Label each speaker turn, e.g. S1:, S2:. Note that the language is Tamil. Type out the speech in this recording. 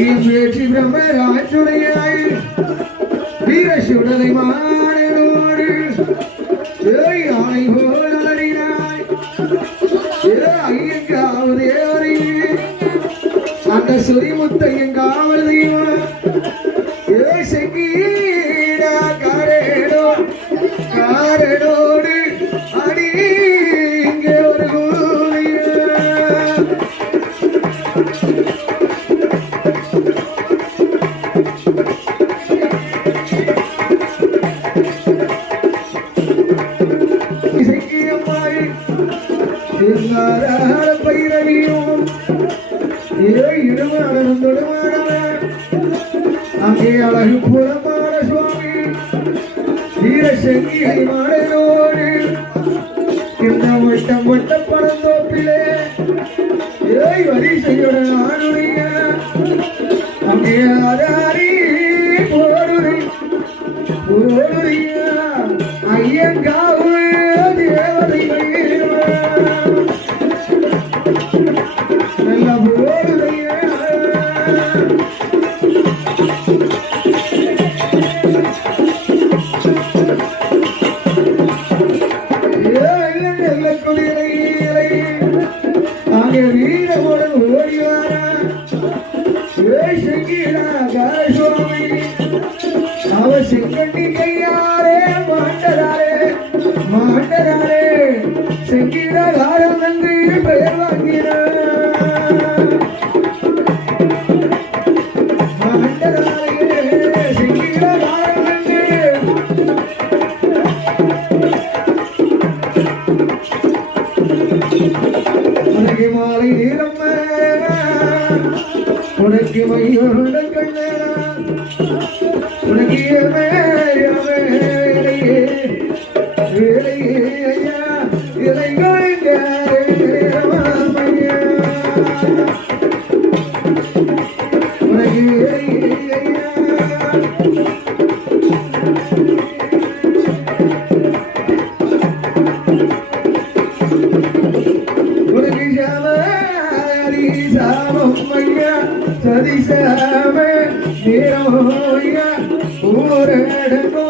S1: பேச்சு பிரம்மராஜுடையாய் வீர சுடலை மாடனோடு சேய் ஆலை போல் அலறினாய் ஐயங்காவது அந்த சுரிமுத்தையங்காவது தெய்வம் நீ அழகு புறமான சுவாமி. தீர வீரசங்கியை மாடையோடு இந்த வட்டம் வட்ட பரந்தோப்பிலே. ஏய் வரிசையுடன் ஆணுடைய அங்கே ஆதாரி போடுறி போடுறிய? ஐயங்காவு தேவதைகள் நல்ல போடுறிய? அங்கே வீரமுடன் ஓடிவார? சுவாமி அவ செங்கண்டி கையாரே மாண்டதாரே மாண்டதாரே என்று பெயர் உனக்கு மாலை நேரம் உனக்கு மயூருடன் கண்ண உனக்கு ஏமே மங்க சதிசாம நிறோய ஊரடங்கோ